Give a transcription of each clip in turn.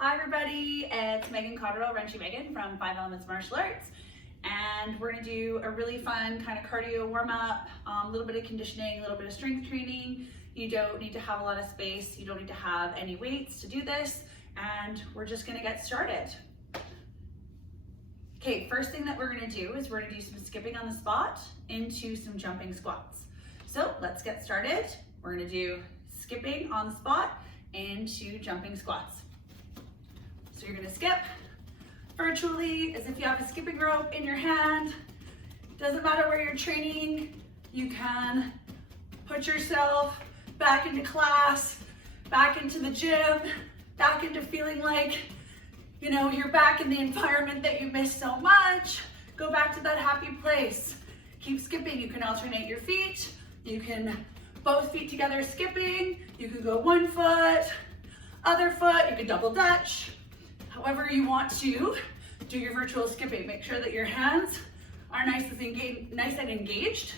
Hi everybody, it's Maeghen Cotterill, Renshi Maeghen from 5 Elements Martial Arts, and we're going to do a really fun kind of cardio warm-up, a little bit of conditioning, a little bit of strength training. You don't need to have a lot of space, you don't need to have any weights to do this, and we're just going to get started. Okay, first thing that we're going to do is we're going to do some skipping on the spot into some jumping squats. So let's get started. We're going to do skipping on the spot into jumping squats. So you're gonna skip virtually as if you have a skipping rope in your hand. Doesn't matter where you're training, you can put yourself back into class, back into the gym, back into feeling like, you know, you're back in the environment that you missed so much. Go back to that happy place. Keep skipping. You can alternate your feet. You can both feet together skipping. You can go one foot, other foot. You can double dutch. However you want to do your virtual skipping. Make sure that your hands are nice and engaged.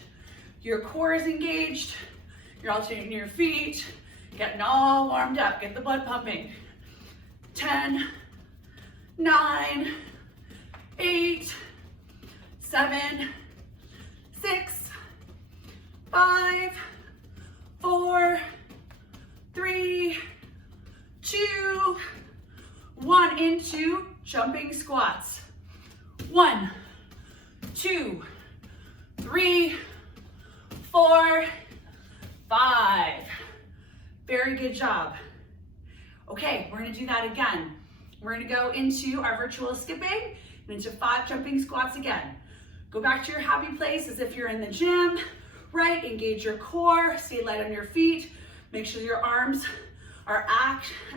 Your core is engaged. You're alternating your feet, getting all warmed up. Get the blood pumping. 10, 9, 8, 7, 6, 5, 4, 3, 2, 1, into jumping squats. 1, 2, 3, 4, 5. Very good job. Okay, we're gonna do that again. We're gonna go into our virtual skipping and into 5 jumping squats again. Go back to your happy place as if you're in the gym, right? Engage your core, stay light on your feet. Make sure your arms are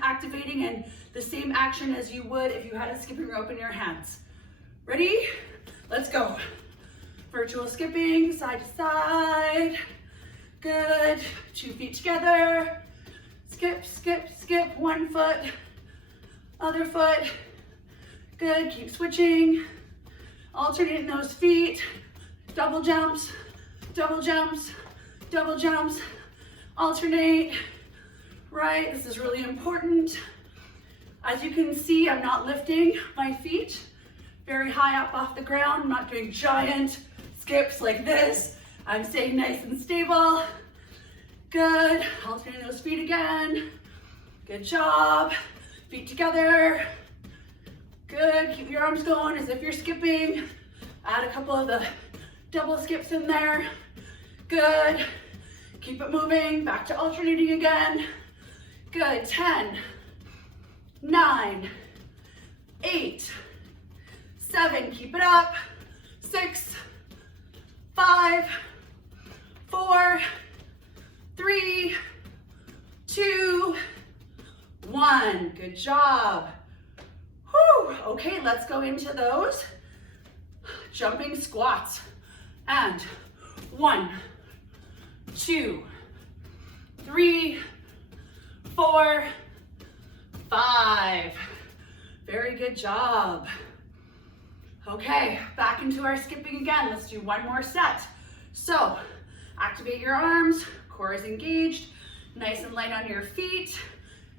activating in the same action as you would if you had a skipping rope in your hands. Ready? Let's go. Virtual skipping, side to side. Good. 2 feet together. Skip, skip, skip. 1 foot, other foot. Good. Keep switching. Alternating those feet. Double jumps, double jumps, double jumps. Alternate. Right, this is really important. As you can see, I'm not lifting my feet very high up off the ground. I'm not doing giant skips like this. I'm staying nice and stable. Good, alternating those feet again. Good job, feet together. Good, keep your arms going as if you're skipping. Add a couple of the double skips in there. Good, keep it moving, back to alternating again. Good, 10, 9, 8, 7, keep it up, 6, 5, 4, 3, 2, 1. Good job. Whew. Okay, let's go into those jumping squats. And 1, 2, 3, 4, 5. Very good job. Okay, back into our skipping again. Let's do one more set. So, activate your arms, core is engaged, nice and light on your feet,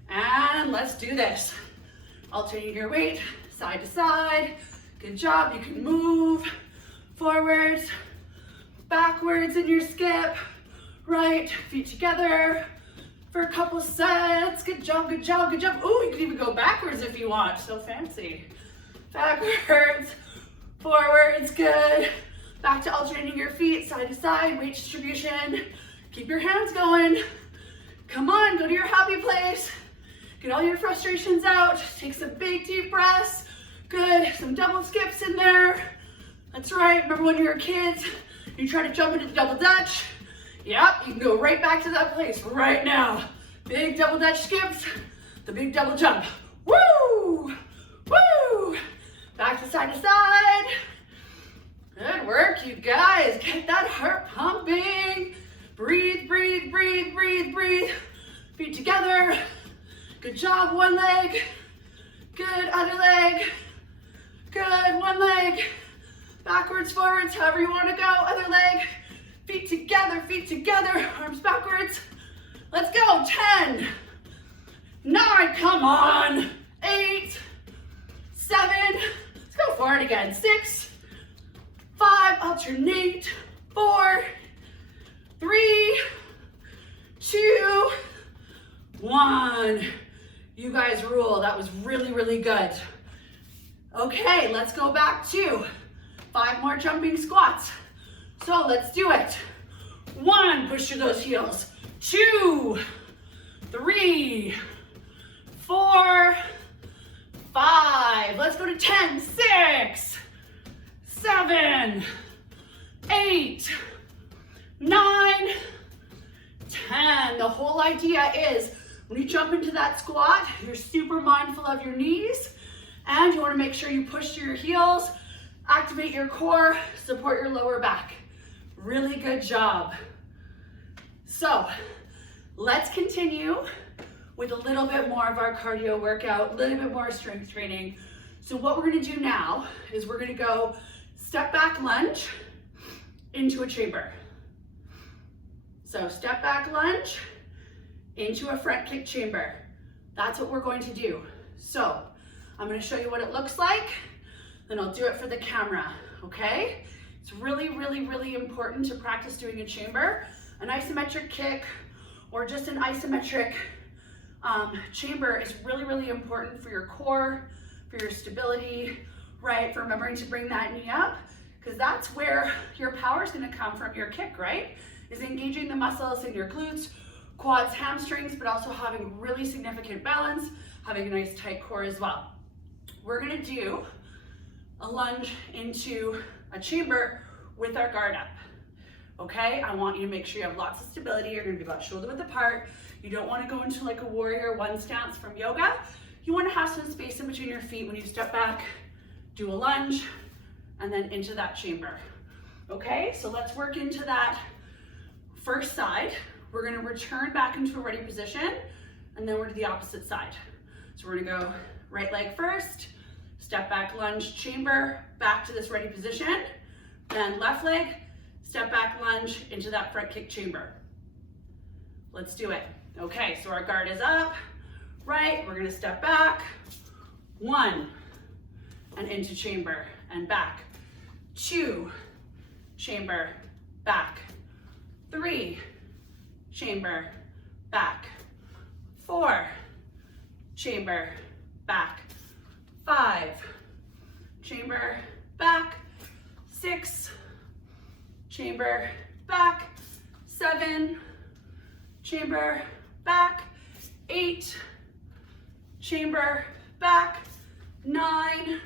and let's do this. Alternating your weight, side to side. Good job. You can move forwards, backwards in your skip, right, feet together. For a couple sets. Good job, good job, good job. Ooh, you can even go backwards if you want. So fancy. Backwards, forwards, good. Back to alternating your feet, side to side, weight distribution. Keep your hands going. Come on, go to your happy place. Get all your frustrations out. Take some big deep breaths. Good, some double skips in there. That's right, remember when you were kids, you try to jump into the double dutch? Yep, you can go right back to that place right now. Big double dutch skips, the big double jump. Woo! Woo! Back to side. Good work, you guys. Get that heart pumping. Breathe, breathe, breathe, breathe, breathe. Feet together. Good job, one leg. Good, other leg. Good, one leg. Backwards, forwards, however you want to go. Other leg. Feet together, arms backwards. Let's go, 10, 9, come on, 8, 7, let's go for it again, 6, 5, alternate, 4, 3, 2, 1. You guys rule. That was really, really good. Okay, let's go back to 5 more jumping squats. So let's do it. 1, push through those heels. 2, 3, 4, 5. Let's go to 10. 6, 7, 8, 9, 10. The whole idea is when you jump into that squat, you're super mindful of your knees and you want to make sure you push through your heels, activate your core, support your lower back. Really good job. So let's continue with a little bit more of our cardio workout, a little bit more strength training. So what we're going to do now is we're going to go step back lunge into a chamber. So step back lunge into a front kick chamber. That's what we're going to do. So I'm going to show you what it looks like, then I'll do it for the camera, okay? It's really, really, really important to practice doing a chamber. An isometric kick or just an isometric chamber is really, really important for your core, for your stability, right? For remembering to bring that knee up, because that's where your power is going to come from your kick, right? Is engaging the muscles in your glutes, quads, hamstrings, but also having really significant balance, having a nice tight core as well. We're going to do a lunge into a chamber with our guard up. Okay, I want you to make sure you have lots of stability. You're going to be about shoulder width apart. You don't want to go into like a warrior one stance from yoga. You want to have some space in between your feet when you step back, do a lunge, and then into that chamber. Okay, so let's work into that first side. We're going to return back into a ready position, and then we're to the opposite side. So we're going to go right leg first, step back lunge chamber, back to this ready position, then left leg, step back lunge into that front kick chamber. Let's do it. Okay, so our guard is up, right? We're gonna step back, 1, and into chamber, and back, 2, chamber, back, 3, chamber, back, 4, chamber, back, 5, chamber, back, 6, chamber, back, 7, chamber, back, 8, chamber, back, 9,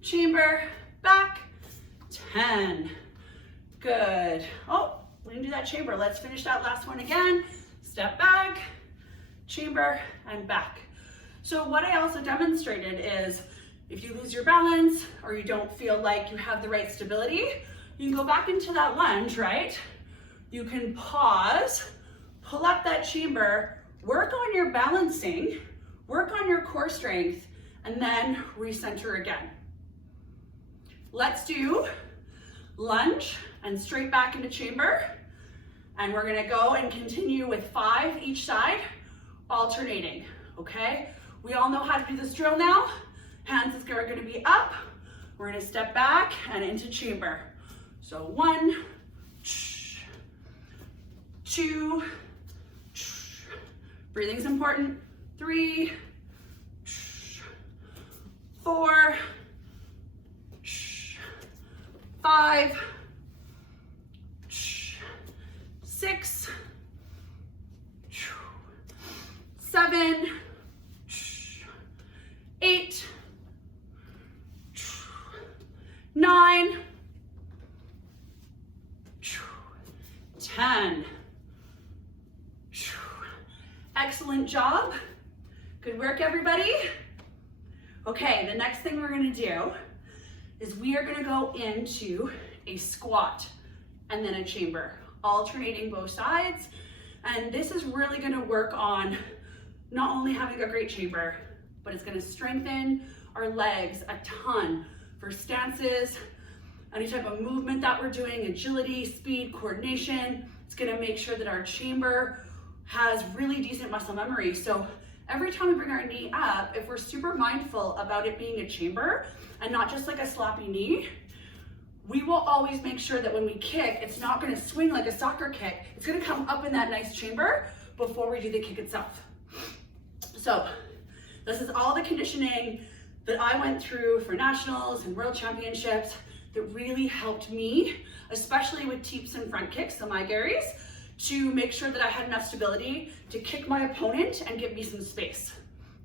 chamber, back, 10. Good. Oh, we can do that chamber. Let's finish that last one again. Step back, chamber, and back. So what I also demonstrated is if you lose your balance or you don't feel like you have the right stability, you can go back into that lunge, right? You can pause, pull up that chamber, work on your balancing, work on your core strength, and then recenter again. Let's do lunge and straight back into chamber. And we're gonna go and continue with 5 each side, alternating, okay? We all know how to do this drill now. Hands are gonna be up. We're gonna step back and into chamber. So 1, 2, breathing's important, 3, 4, 5, 6, 7, 8, 9, 10. Excellent job. Good work, everybody. Okay, the next thing we're gonna do is we are gonna go into a squat and then a chamber, alternating both sides. And this is really gonna work on not only having a great chamber, but it's gonna strengthen our legs a ton for stances, any type of movement that we're doing, agility, speed, coordination. It's gonna make sure that our chamber has really decent muscle memory. So every time we bring our knee up, if we're super mindful about it being a chamber and not just like a sloppy knee, we will always make sure that when we kick, it's not gonna swing like a soccer kick. It's gonna come up in that nice chamber before we do the kick itself. So this is all the conditioning that I went through for nationals and world championships that really helped me, especially with teeps and front kicks, the Maegeris, to make sure that I had enough stability to kick my opponent and give me some space.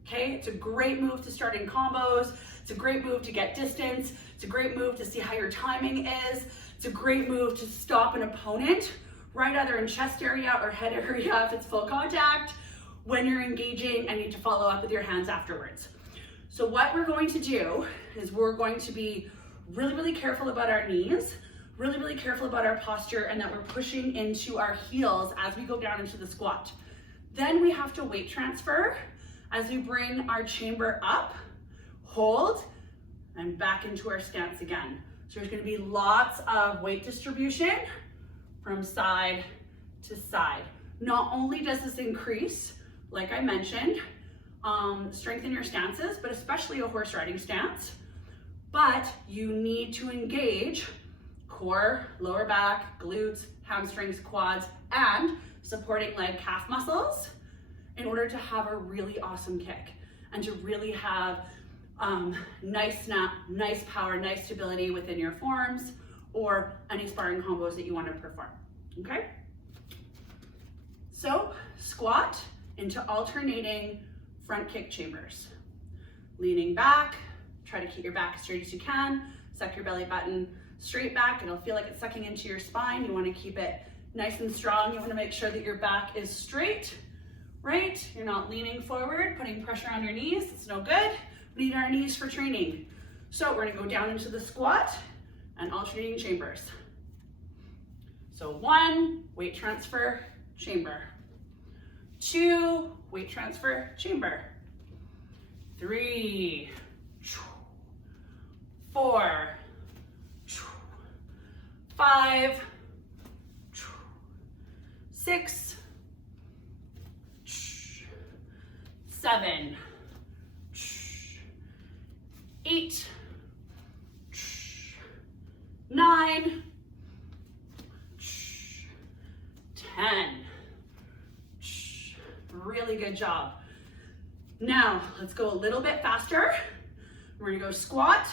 Okay, it's a great move to start in combos. It's a great move to get distance. It's a great move to see how your timing is. It's a great move to stop an opponent right either in chest area or head area if it's full contact when you're engaging and need to follow up with your hands afterwards. So what we're going to do is we're going to be really, really careful about our knees, really, really careful about our posture, and that we're pushing into our heels as we go down into the squat. Then we have to weight transfer as we bring our chamber up, hold, and back into our stance again. So there's gonna be lots of weight distribution from side to side. Not only does this increase, like I mentioned, strengthen your stances, but especially a horse riding stance, but you need to engage core, lower back, glutes, hamstrings, quads, and supporting leg calf muscles in order to have a really awesome kick and to really have nice snap, nice power, nice stability within your forms or any sparring combos that you want to perform, okay? So squat into alternating front kick chambers. Leaning back, try to keep your back as straight as you can, suck your belly button straight back. It'll feel like it's sucking into your spine. You want to keep it nice and strong. You want to make sure that your back is straight, right? You're not leaning forward, putting pressure on your knees. It's no good. We need our knees for training. So we're going to go down into the squat and alternating chambers. So 1, weight transfer, chamber. 2, weight transfer, chamber. 3, 4, 5, 6, 7, 8, 9, 10. Really good job. Now let's go a little bit faster. We're gonna go squat,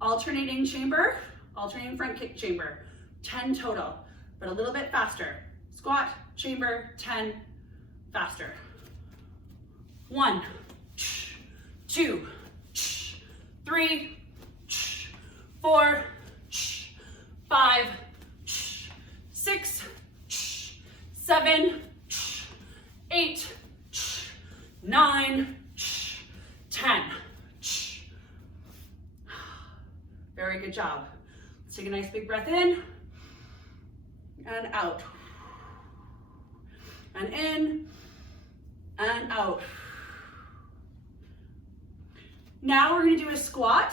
alternating chamber, alternating front kick chamber. 10 total, but a little bit faster. Squat, chamber, 10, faster. 1, 2, 3, 4, 5, 6, 7, 8, 9, 10. Very good job. Let's take a nice big breath in and out. And in and out. Now we're going to do a squat,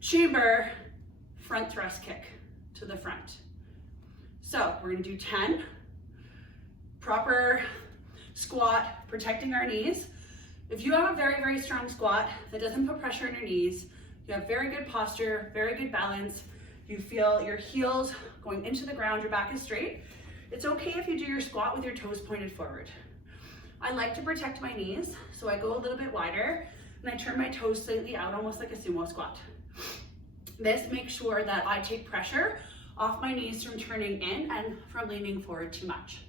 chamber, front thrust kick to the front. So we're going to do 10. Proper squat, protecting our knees. If you have a very, very strong squat that doesn't put pressure on your knees, you have very good posture, very good balance, you feel your heels going into the ground, your back is straight, it's okay if you do your squat with your toes pointed forward. I like to protect my knees, so I go a little bit wider and I turn my toes slightly out, almost like a sumo squat. This makes sure that I take pressure off my knees from turning in and from leaning forward too much.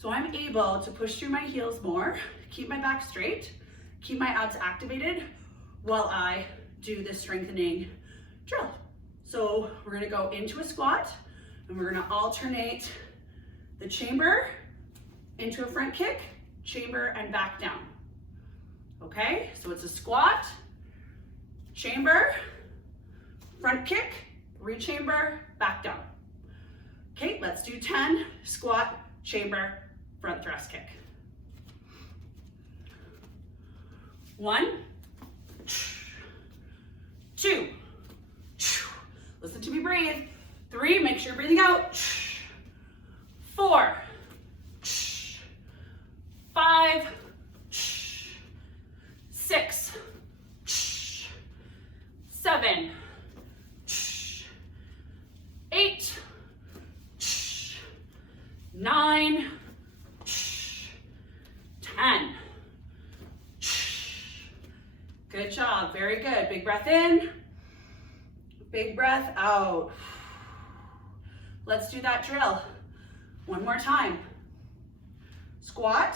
So I'm able to push through my heels more, keep my back straight, keep my abs activated while I do this strengthening drill. So we're gonna go into a squat and we're gonna alternate the chamber into a front kick, chamber and back down. Okay, so it's a squat, chamber, front kick, rechamber, back down. Okay, let's do 10, squat, chamber, front thrust kick. 1, 2, listen to me breathe. 3, make sure you're breathing out. 4, 5, 6, Good job, very good. Big breath in, big breath out. Let's do that drill one more time. Squat,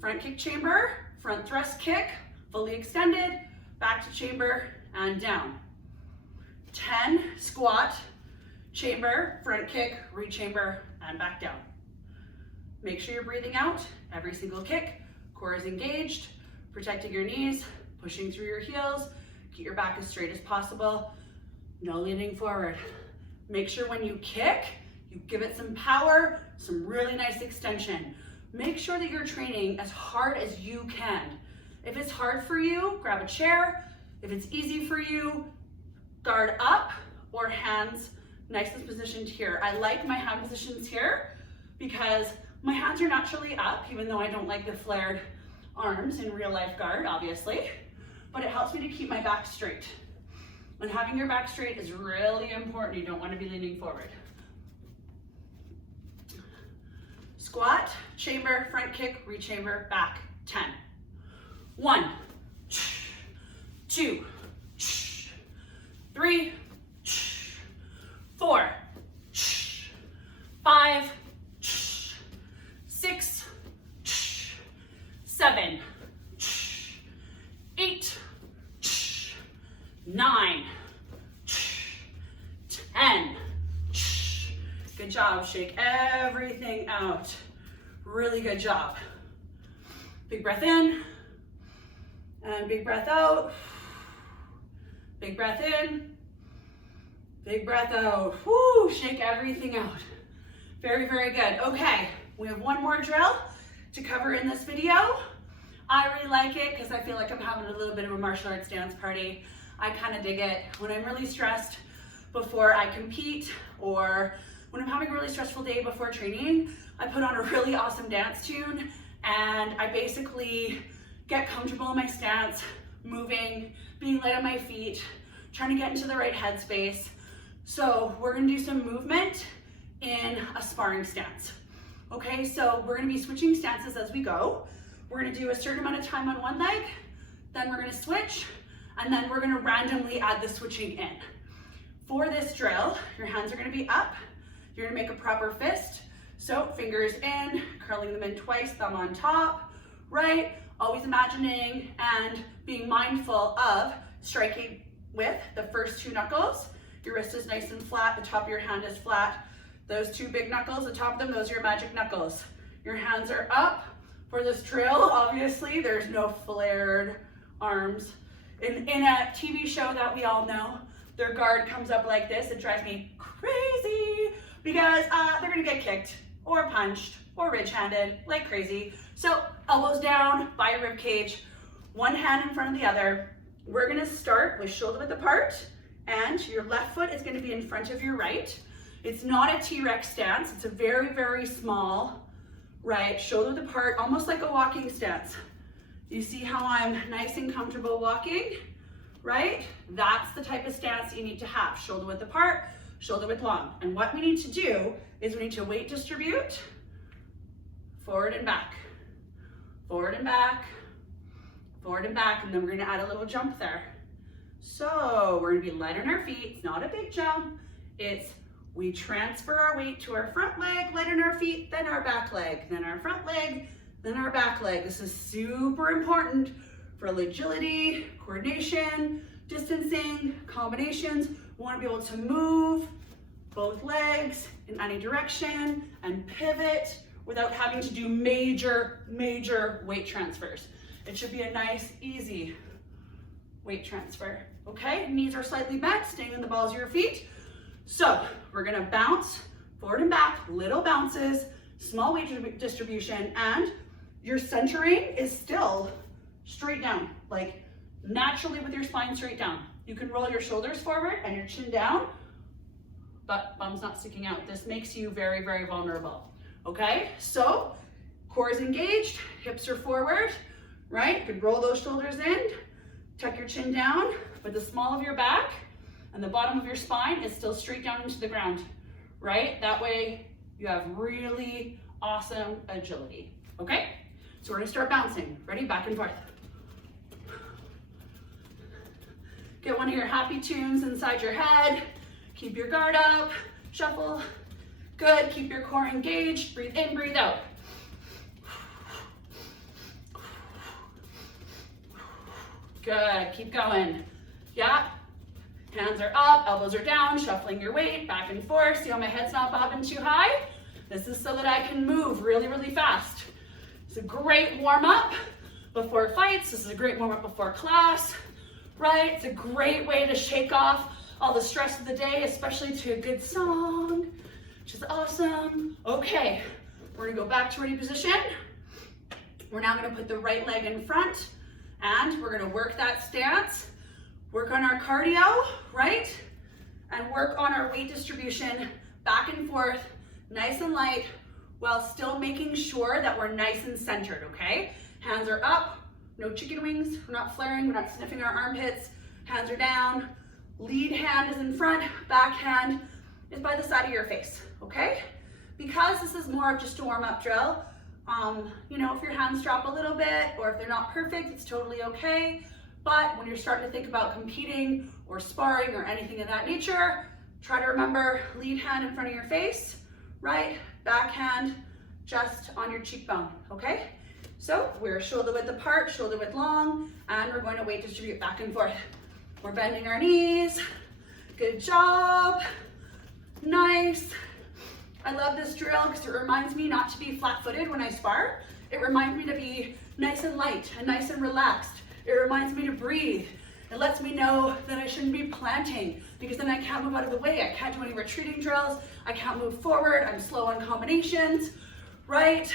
front kick chamber, front thrust kick, fully extended, back to chamber and down. 10, squat, chamber, front kick, re-chamber, and back down. Make sure you're breathing out every single kick. Core is engaged, protecting your knees, pushing through your heels. Keep your back as straight as possible. No leaning forward. Make sure when you kick, you give it some power, some really nice extension. Make sure that you're training as hard as you can. If it's hard for you, grab a chair. If it's easy for you, guard up or hands nice and positioned here. I like my hand positions here because my hands are naturally up, even though I don't like the flared arms in real life guard, obviously, but it helps me to keep my back straight. And having your back straight is really important. You don't want to be leaning forward. Squat, chamber, front kick, re-chamber, back, 10. 1, 2, 3, 4, 5, 6, 7, 8, 9, 10. Good job. Shake everything out. Really good job. Big breath in and big breath out. Big breath in, big breath out. Woo, shake everything out. Very, very good. Okay, we have one more drill to cover in this video. I really like it because I feel like I'm having a little bit of a martial arts dance party. I kind of dig it. When I'm really stressed before I compete, or when I'm having a really stressful day before training, I put on a really awesome dance tune and I basically get comfortable in my stance, moving, being light on my feet, trying to get into the right headspace. So we're gonna do some movement in a sparring stance. Okay, so we're gonna be switching stances as we go. We're gonna do a certain amount of time on one leg, then we're gonna switch, and then we're gonna randomly add the switching in. For this drill, your hands are gonna be up. You're gonna make a proper fist. So fingers in, curling them in twice, thumb on top, right? Always imagining and being mindful of striking with the first two knuckles. Your wrist is nice and flat, the top of your hand is flat. Those two big knuckles, the top of them, those are your magic knuckles. Your hands are up. For this drill, obviously, there's no flared arms. In a TV show that we all know, their guard comes up like this. It drives me crazy because they're gonna get kicked or punched or ridge-handed like crazy. So elbows down by your rib cage, one hand in front of the other. We're gonna start with shoulder width apart, and your left foot is gonna be in front of your right. It's not a T-Rex stance. It's a very, very small, right, shoulder width apart, almost like a walking stance. You see how I'm nice and comfortable walking, right? That's the type of stance you need to have. Shoulder width apart, shoulder width long. And what we need to do is we need to weight distribute, forward and back, forward and back, forward and back, and then we're gonna add a little jump there. So we're gonna be light on our feet. It's not a big jump. It's we transfer our weight to our front leg, light on our feet, then our back leg, then our front leg, then our back leg. This is super important for agility, coordination, distancing, combinations. We want to be able to move both legs in any direction and pivot without having to do major weight transfers. It should be a nice, easy weight transfer. Okay, knees are slightly bent, staying in the balls of your feet. So we're gonna bounce forward and back, little bounces, small weight distribution, and your centering is still straight down, like naturally with your spine straight down. You can roll your shoulders forward and your chin down, but bum's not sticking out. This makes you very, very vulnerable. Okay, so core is engaged, hips are forward, right? You can roll those shoulders in, tuck your chin down, but the small of your back and the bottom of your spine is still straight down into the ground, right? That way you have really awesome agility, okay? So we're gonna start bouncing. Ready? Back and forth. Get one of your happy tunes inside your head. Keep your guard up, shuffle. Good, keep your core engaged. Breathe in, breathe out. Good, keep going. Yeah, hands are up, elbows are down, shuffling your weight back and forth. See how my head's not bobbing too high? This is so that I can move really, really fast. It's a great warm up before fights. This is a great warm up before class, right? It's a great way to shake off all the stress of the day, especially to a good song, which is awesome. Okay, we're gonna go back to ready position. We're now gonna put the right leg in front and we're gonna work that stance, work on our cardio, right? And work on our weight distribution back and forth, nice and light, while still making sure that we're nice and centered, okay? Hands are up, no chicken wings, we're not flaring, we're not sniffing our armpits, hands are down, lead hand is in front, back hand is by the side of your face, okay? Because this is more of just a warm-up drill, you know, if your hands drop a little bit or if they're not perfect, it's totally okay. But when you're starting to think about competing or sparring or anything of that nature, try to remember lead hand in front of your face, right? Back hand just on your cheekbone, okay? So we're shoulder width apart, shoulder width long, and we're going to weight distribute back and forth. We're bending our knees. Good job. Nice. I love this drill because it reminds me not to be flat-footed when I spar. It reminds me to be nice and light and nice and relaxed. It reminds me to breathe. It lets me know that I shouldn't be planting because then I can't move out of the way. I can't do any retreating drills. I can't move forward. I'm slow on combinations, right?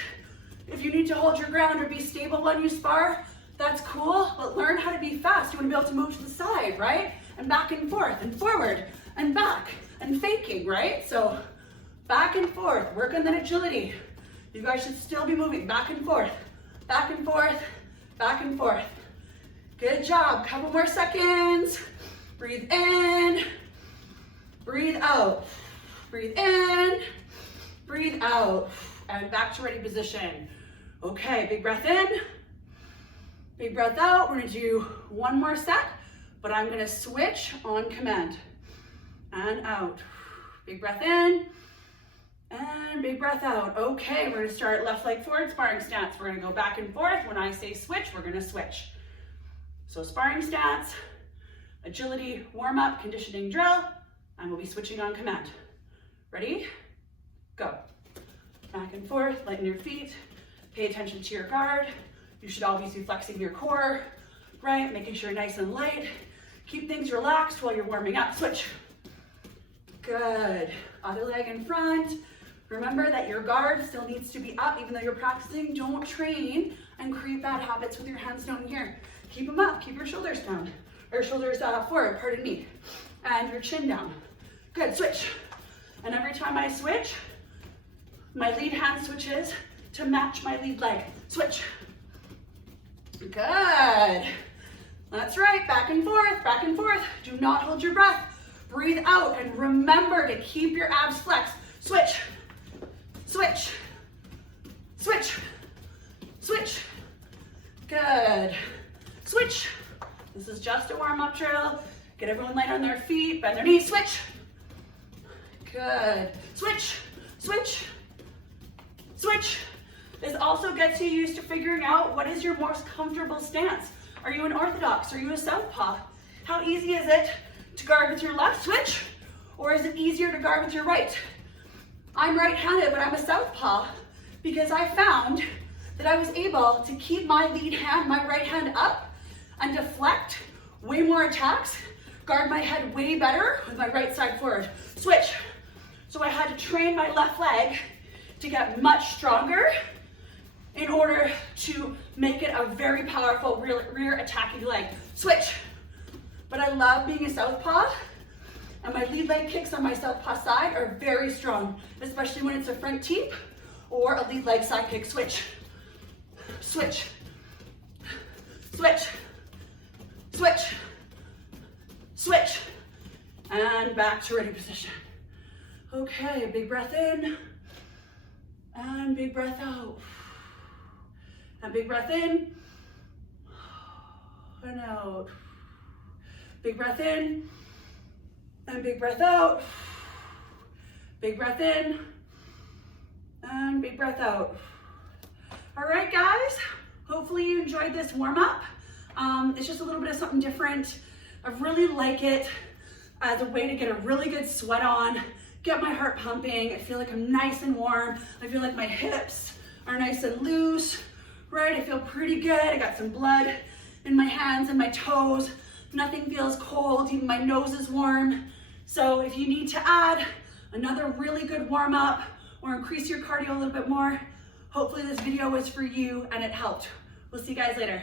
If you need to hold your ground or be stable when you spar, that's cool, but learn how to be fast. You want to be able to move to the side, right? And back and forth and forward and back and faking, right? So back and forth, work on that agility. You guys should still be moving back and forth, back and forth, back and forth. Good job, couple more seconds. Breathe in, breathe out. Breathe in, breathe out. And back to ready position. Okay, big breath in, big breath out. We're gonna do one more set, but I'm gonna switch on command. And out. Big breath in, and big breath out. Okay, we're gonna start left leg forward, sparring stance. We're gonna go back and forth. When I say switch, we're gonna switch. So sparring stance, agility, warm up, conditioning drill, and we'll be switching on command. Ready? Go. Back and forth, lighten your feet, pay attention to your guard. You should always be flexing your core, right? Making sure you're nice and light. Keep things relaxed while you're warming up. Switch. Good. Other leg in front. Remember that your guard still needs to be up even though you're practicing. Don't train and create bad habits with your hands down here. Keep them up. Keep your shoulders down. Or shoulders forward, pardon me. And your chin down. Good. Switch. And every time I switch, my lead hand switches to match my lead leg. Switch. Good. That's right. Back and forth, back and forth. Do not hold your breath. Breathe out and remember to keep your abs flexed. Switch. Switch. Switch. Switch. Good. Switch. This is just a warm-up drill. Get everyone light on their feet, bend their knees. Switch. Good. Switch. Switch. Switch. This also gets you used to figuring out what is your most comfortable stance. Are you an orthodox? Are you a southpaw? How easy is it to guard with your left switch? Or is it easier to guard with your right? I'm right-handed, but I'm a southpaw because I found that I was able to keep my lead hand, my right hand up and deflect way more attacks, guard my head way better with my right side forward. Switch. So I had to train my left leg to get much stronger in order to make it a very powerful rear attacking leg. Switch. But I love being a southpaw, and my lead leg kicks on my southpaw side are very strong, especially when it's a front teep or a lead leg side kick. Switch. Switch. Switch. Switch. Switch. And back to ready position. Okay, a big breath in, and big breath out. And big breath in, and out. Big breath in, and big breath out. Big breath in, and big breath out. All right, guys, hopefully you enjoyed this warm-up. It's just a little bit of something different. I really like it as a way to get a really good sweat on, get my heart pumping. I feel like I'm nice and warm. I feel like my hips are nice and loose, right? I feel pretty good. I got some blood in my hands and my toes. Nothing feels cold, even my nose is warm. So if you need to add another really good warm up or increase your cardio a little bit more, hopefully this video was for you and it helped. We'll see you guys later.